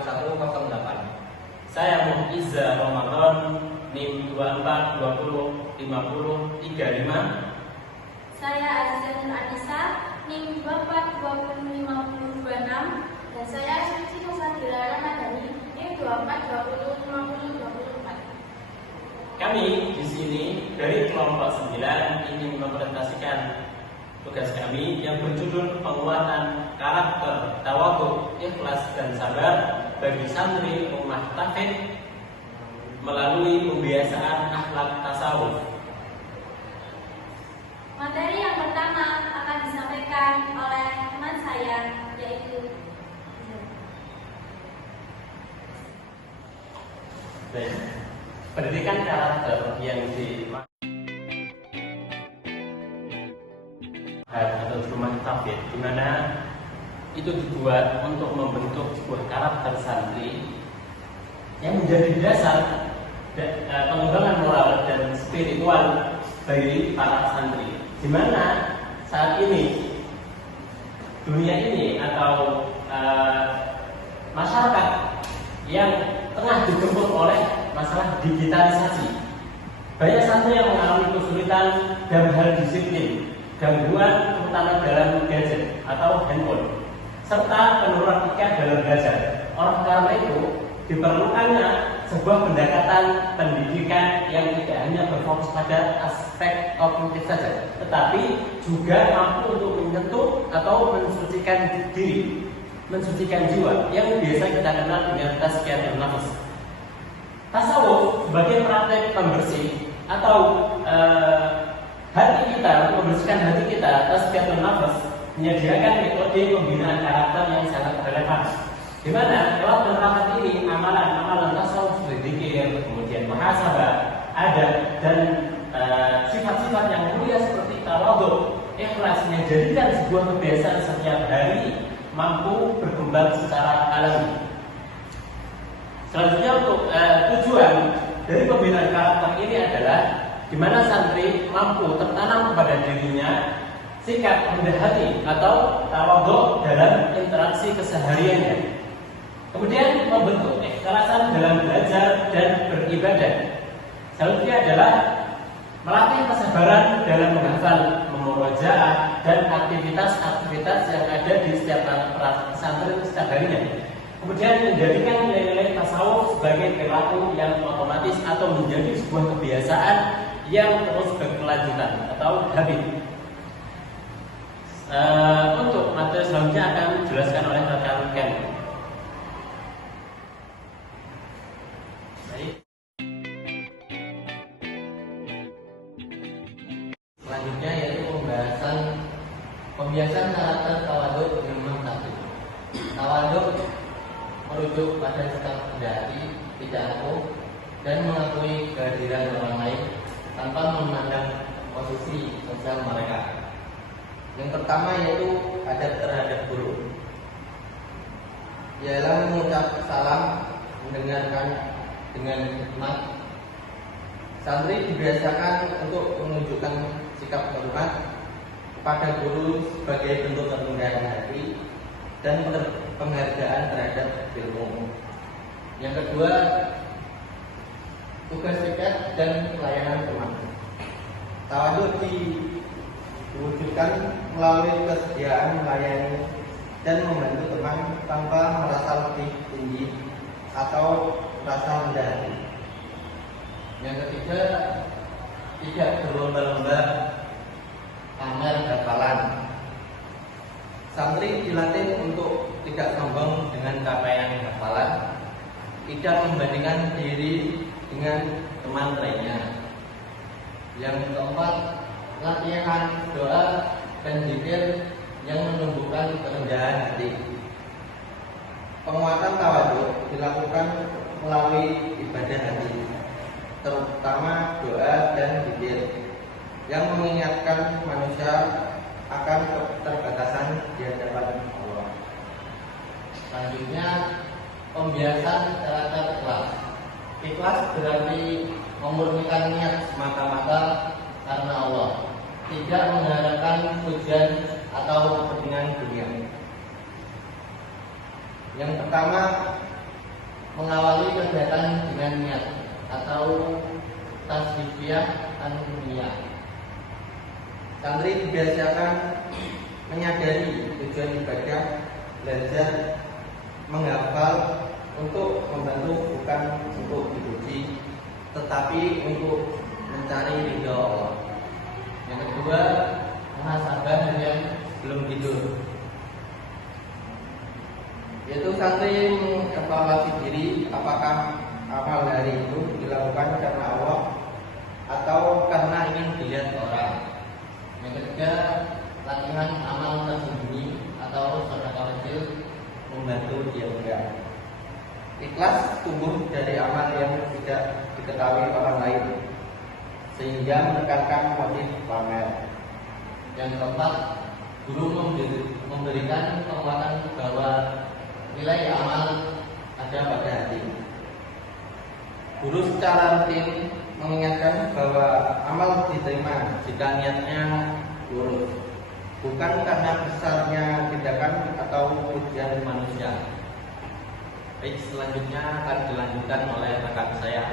5108. Saya Muhizza Ramadan, NIM 24205035. Saya Azizanul Anissa, NIM 24205026. Dan saya Suci Nusantara Ramadhani, NIM 24205024. Kami di sini dari kelompok 9 ingin mempresentasikan tugas kami yang berjudul penguatan karakter, tawadhu, ikhlas dan sabar bagi santri ummah Taufik melalui pembiasaan akhlak tasawuf. Materi yang pertama akan disampaikan oleh teman saya, yaitu pendidikan karakter yang atau rumah Taufik, di mana itu dibuat untuk membentuk sebuah karakter santri yang menjadi dasar pengembangan moral dan spiritual bagi para santri. Di mana saat ini dunia ini atau masyarakat yang tengah dijemput oleh masalah digitalisasi, banyak santri yang mengalami kesulitan dalam hal disiplin, gangguan terutama dalam gadget atau handphone, serta penurunan tingkat dalam belajar. Oleh karena itu, diperlukannya sebuah pendekatan pendidikan yang tidak hanya berfokus pada aspek kognitif saja, tetapi juga mampu untuk menyentuh atau mensucikan diri, mensucikan jiwa, yang biasa kita kenal dengan tazkiyatun nafs. Tasawuf sebagai praktek pembersih atau hati kita, untuk membersihkan hati kita, tazkiyatun nafs menyediakan metode pembinaan karakter yang sangat relevan, di mana lewat penerapan ini amalan-amalan tasawuf seperti zikir, kemudian muhasabah, adab dan sifat-sifat yang mulia seperti tawadhu, ikhlas menjadikan sebuah kebiasaan setiap hari mampu berkembang secara alami. Selanjutnya untuk tujuan dari pembinaan karakter ini adalah di mana santri mampu tertanam kepada dirinya sikap rendah hati atau tawadhu dalam interaksi kesehariannya. Kemudian membentuk keikhlasan dalam belajar dan beribadah. Selanjutnya adalah melatih kesabaran dalam menghafal, memurojaah dan aktivitas-aktivitas yang ada di setiap santri setiap harinya. Kemudian menjadikan nilai-nilai tasawuf sebagai perilaku yang otomatis atau menjadi sebuah kebiasaan yang terus berkelanjutan atau habit. Untuk materi selanjutnya akan dijelaskan oleh rekan-rekan. Selanjutnya yaitu pembiasan karakter tawadhu dengan mentaati. Tawadhu merujuk pada sikap rendah hati, tidak angkuh, dan mengakui kehadiran orang lain tanpa memandang posisi sosial mereka. Yang pertama yaitu adab terhadap guru, ialah mengucap salam, mendengarkan dengan hikmat. Santri dibiasakan untuk menunjukkan sikap hormat kepada guru sebagai bentuk kerendahan hati dan penghargaan terhadap ilmu. Yang kedua, tugas dekat dan pelayanan teman. Tawadhu diwujudkan melalui kesediaan melayani dan membantu teman tanpa merasa lebih tinggi atau merasa rendah hati. Yang ketiga, tidak berlomba-lomba pamer hafalan. Santri dilatih untuk tidak sombong dengan capaian hafalan, tidak membandingkan diri dengan teman lainnya. Yang keempat, latihan doa dan zikir yang menumbuhkan kerendahan hati. Penguatan tawadhu dilakukan melalui ibadah hati, terutama doa dan zikir yang mengingatkan manusia akan keterbatasan di hadapan Allah. Selanjutnya, pembiasan karakter ikhlas. Ikhlas berarti memurnikan niat semata-mata karena Allah, tidak mengharapkan pujian atau kepentingan dunia. Yang pertama, mengawali kegiatan dengan niat atau tasbihiyah an-niyah. Santri dibiasakan menyadari tujuan ibadah, belajar, menghafal untuk membantu bukan untuk dipuji, tetapi untuk mencari ridho Allah. Yang kedua, muhasabah yang belum tidur, yaitu santri mengevaluasi diri apakah amal hari itu dilakukan karena Allah atau karena ingin dilihat orang. Yang ketiga, latihan amal tersembunyi atau sedekah kecil membantu yoga. Ikhlas tumbuh dari amal yang tidak diketahui orang lain, sehingga menekankan motif pamer. Yang keempat, guru memberikan penguatan bahwa nilai amal ada pada hati. Guru secara rutin mengingatkan bahwa amal diterima jika niatnya lurus, bukan karena besarnya tindakan atau pujian manusia. Baik, selanjutnya akan dilanjutkan oleh rekan saya.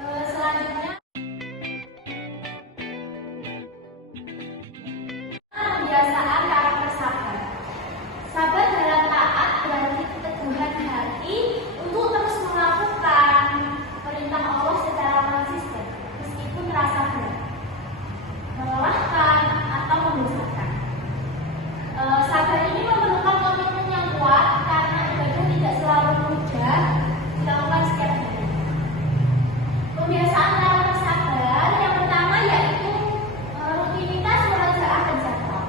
Selanjutnya, kebiasaan karakter sabar. Sabar dalam taat berarti keteguhan hati untuk terus melakukan perintah Allah secara konsisten, meskipun terasa berat, melelahkan atau membosankan. Sabar ini memerlukan komitmen yang kuat karena ibadah tidak selalu mudah dilakukan setiap hari. Kebiasaan karakter sabar yang pertama yaitu rutinitas merajaah dan jadwal.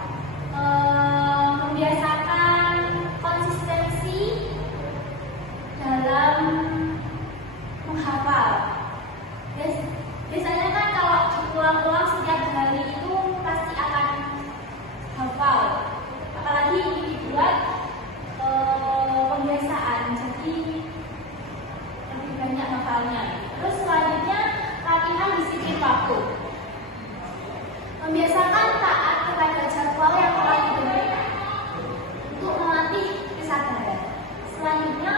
Membiasakan konsistensi dalam menghafal. Biasanya kan kalau diulang-ulang setiap hari itu pasti akan hafal. Apalagi ini dibuat pembiasaan, jadi lebih banyak hafalnya. Terus selanjutnya latihan disiplin waktu. Membiasakan taat kepada jadwal yang telah diberikan untuk melatih kesabaran. Selanjutnya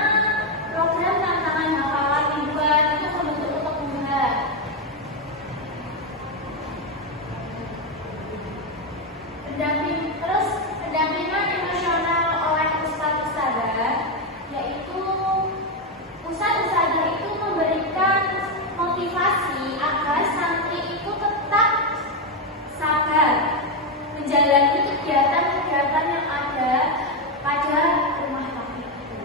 program tantangan hafalan dibuat untuk membentuk keteguhan. Pendampingan emosional oleh ustadz-ustadzah, yaitu ustadz-ustadzah itu memberikan motivasi agar santri itu tetap sabar menjalani kegiatan-kegiatan yang ada pada rumah tangga itu.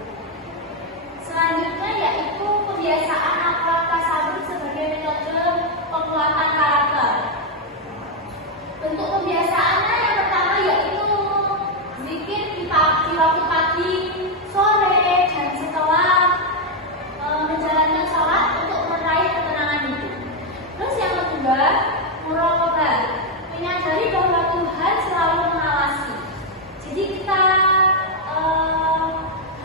Selanjutnya yaitu kebiasaan akhlak tasawuf sebagai metode penguatan karakter. Bentuk kebiasaannya yang pertama yaitu zikir di waktu pagi, sore, dan setelah menjalankan sholat untuk meraih ketenangan hidup. Terus yang kedua, muraqabah, menyadari bahwa Tuhan selalu mengawasi. Jadi kita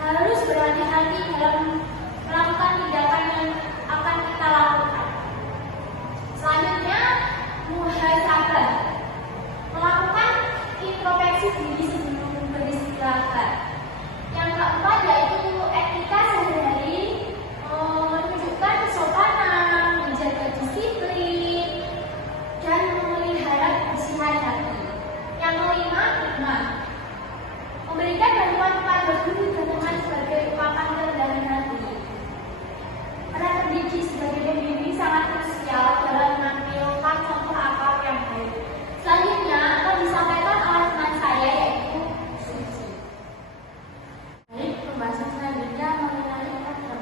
harus berhati-hati dalam melakukan tindakan yang akan kita lakukan. Selanjutnya, muhasabah, melakukan introspeksi diri sebelum beristirahat. Yang keempat yaitu etika sehari-hari, menunjukkan kesopanan, menjaga disiplin, dan memelihara kebersihan hati. Yang kelima, hikmah, memberikan bantuan kepada guru dan teman sebagai ungkapan kerendahan hati. Peran pendidik sebagai pembimbing sangat krusial dalam menampilkan contoh akhlak yang baik. Selanjutnya akan disampaikan oleh teman saya yaitu Suci. Baik, pembahasan selanjutnya mengenai program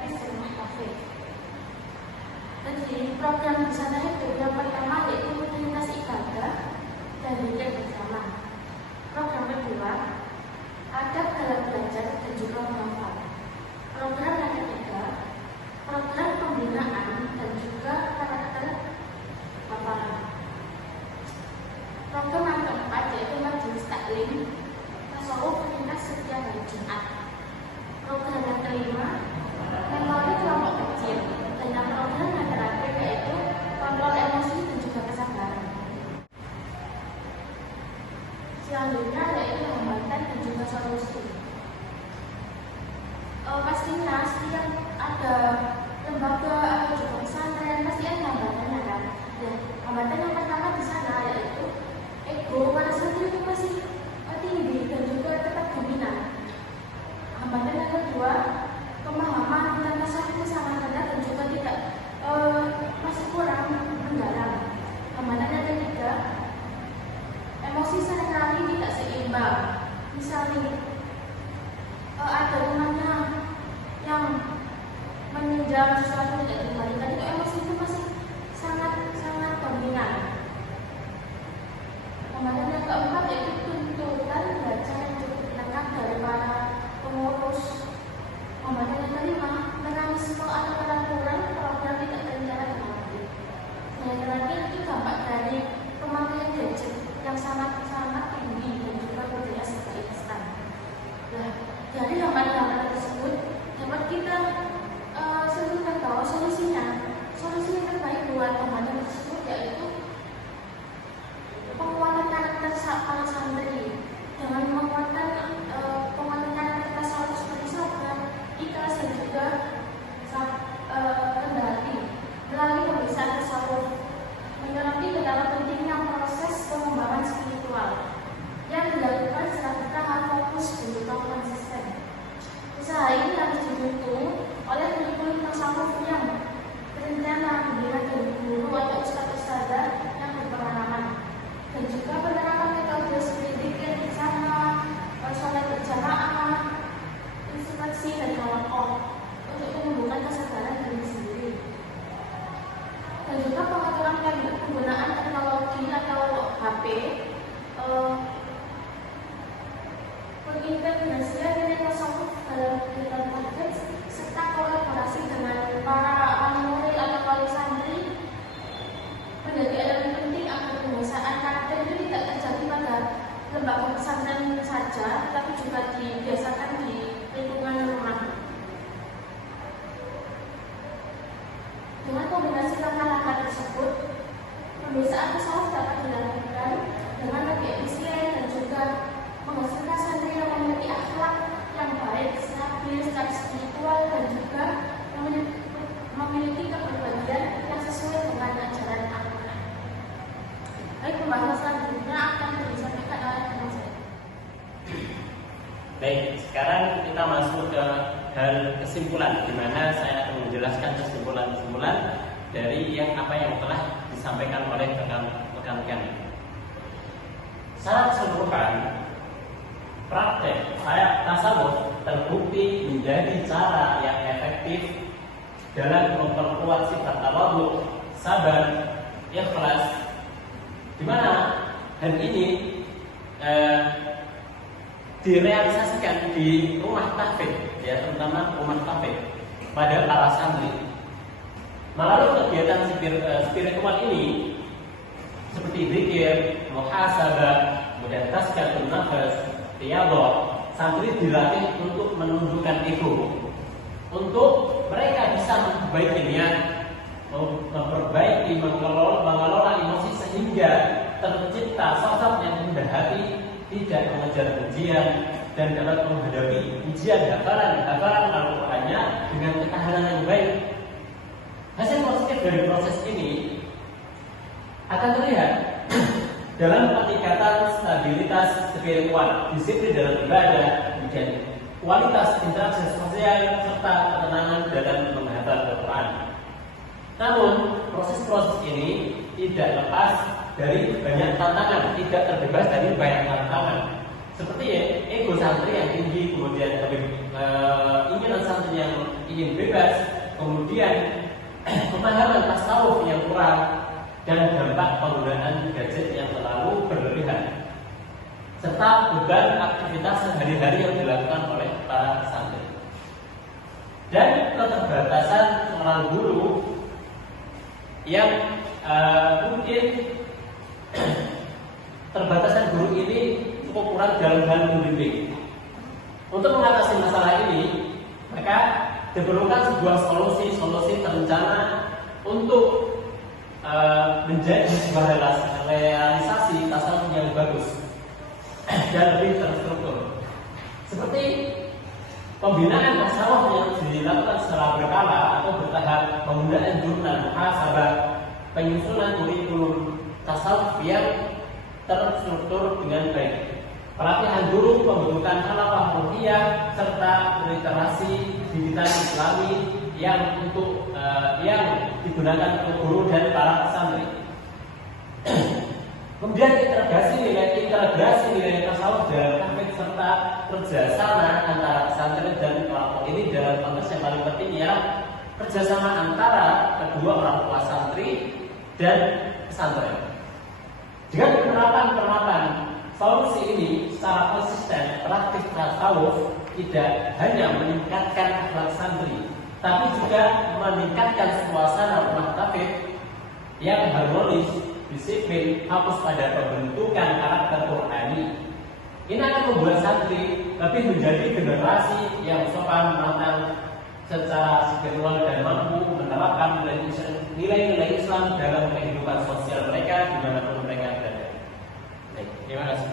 Rumah Kafe. Jadi program di sana itu yang pertama yaitu rutinitas ibadah dan zikir bersama. Program kedua adab dalam belajar dan juga menghafal. Program yang ketiga program pembinaan dan juga karakter hafalan. Program yang keempat yaitu majelis taklim tasawuf lintas setiap hari Jumat. Program yang kelima memori kelompok kecil, dan yang program yang terakhir yaitu kontrol emosi dan juga kesabaran. Selanjutnya yaitu hambatan dan juga solusi. Pastinya setiap ada lembaga atau juga pesantren pasti ada hambatannya kan. Dan hambatan yang pertama di sana yaitu ego para santri itu masih tinggi dan juga tetap dominan. Hambatan yang kedua, pemahaman tentang tasawuf itu sangat rendah dan juga tidak masih kurang mendalam. Hambatan yang ketiga, emosi seringkali tidak seimbang. Misalnya ada temannya yang meninjau sesuatu tidak dikembalikan, itu emosi itu masih sangat dominan. Hambatan yang keempat yaitu tuntutan baca yang cukup lengkap dari para pengurus. Hambatan yang kelima, mekanisme atau peraturan program tidak terencana dan aktif. Yang terakhir itu dampak dari pemakaian gadget yang sangat tinggi dan juga budaya serba instan. Nah, dari hambatan-hambatan tersebut dapat kita simpulkan bahwa solusi yang terbaik buat hambatan tersebut yaitu penguatan karakter para santri dengan menguatkan penguatan karakter tasawuf seperti sabar, ikhlas dan juga rendah hati melalui pemeriksaan tasawuf, menyoroti betapa pentingnya proses pengembangan spiritual yang dilakukan secara bertahap, fokus dan juga konsisten. Usaha ini harus didukung oleh kurikulum tasawuf yang berencana diberikan dari guru atau ustadz-ustadzah yang berpengalaman, dan juga penerapan metode seperti zikir bersama, sholat berjamaah, instruksi dan halaqah untuk menumbuhkan kesadaran diri sendiri, dan juga pengaturan penggunaan teknologi atau HP, pengintegrasian nilai tasawuf dalam kegiatan target serta kolaborasi dengan para wali atau wali santri menjadi elemen penting agar pembiasaan karakter itu tidak terjadi pada lembaga pesantren saja, tetapi juga dibiasakan di lingkungan rumah. Dengan kombinasi langkah-langkah tersebut, pembiasaan tasawuf dapat dilakukan dengan lebih efisien dan juga menghasilkan santri yang memiliki akhlak yang baik, stabil secara spiritual dan juga memiliki kepribadian yang sesuai dengan ajaran Al-Quran. Baik, pembahasan selanjutnya akan disampaikan oleh teman saya. Baik, sekarang kita masuk ke hal kesimpulan, di mana saya akan menjelaskan kesimpulan-kesimpulan dari apa yang telah disampaikan oleh rekan-rekan kami. Secara keseluruhan, praktek tasawuf terbukti menjadi cara yang efektif dalam memperkuat sifat tawadhu, sabar, ikhlas, di mana hal ini direalisasikan di rumah tahfidz, ya, terutama rumah tahfidz pada para santri. Melalui kegiatan spiritual ini seperti zikir, muhasabah, kemudian tazkiyatun nafas, riyadhah, santri dilatih untuk menundukkan ego, untuk mereka bisa memperbaiki niat, memperbaiki, mengelola emosi sehingga tercipta sosok yang rendah hati, tidak mengejar pujian, dan dapat menghadapi ujian hafalan Al-Qur'annya dengan ketahanan yang baik. Hasil positif dari proses ini akan terlihat dalam peningkatan stabilitas spiritual, disiplin dalam ibadah, kemudian kualitas interaksi sosial, serta ketenangan dalam menghafal Al-Quran. Namun, proses-proses ini tidak lepas dari banyak tantangan, tidak terbebas dari banyak tantangan. Seperti ego santri yang tinggi, kemudian keinginan santri yang ingin bebas, kemudian pemahaman tasawuf yang kurang, dan dampak penggunaan gadget yang terlalu berlebihan, serta beban aktivitas sehari-hari yang dilakukan oleh para santri, dan keterbatasan seorang guru yang mungkin terbatasan guru ini cukup kurang dalam hal membimbing. Untuk mengatasi masalah ini, maka diperlukan sebuah solusi terencana untuk menjadi sebuah realisasi tasawuf yang bagus. dan lebih terstruktur. Seperti pembinaan tasawuf yang dilakukan secara berkala atau bertahap, penggunaan jurnal muhasabah, penyusunan kurikulum tasawuf yang terstruktur dengan baik, pelatihan guru, pembentukan halaqah ruhiyah, serta literasi digital Islami yang digunakan untuk guru dan para santri. Kemudian integrasi nilai tasawuf dalam praktik serta kerjasama antara pesantren dan kelompok ini dalam konteks yang paling penting ya kerjasama antara kedua orang tua santri dan pesantren. Dengan penerapan solusi ini secara konsisten, praktik tasawuf tidak hanya meningkatkan akhlak santri, tapi juga meningkatkan suasana rumah tauhid yang harmonis, disiplin, fokus pada pembentukan karakter Qur'ani. Ini akan membuat santri lebih menjadi generasi yang sopan, matang secara spiritual dan mampu menerapkan nilai-nilai Islam dalam kehidupan sosial mereka dimanapun mereka berada. Baik, terima kasih.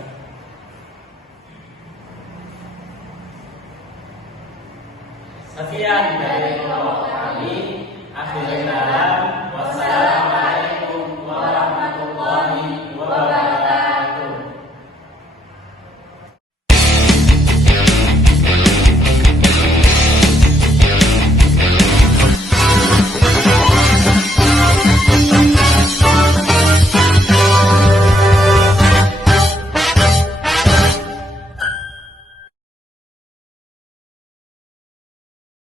Sekian dari kelompok kami. Akhirnya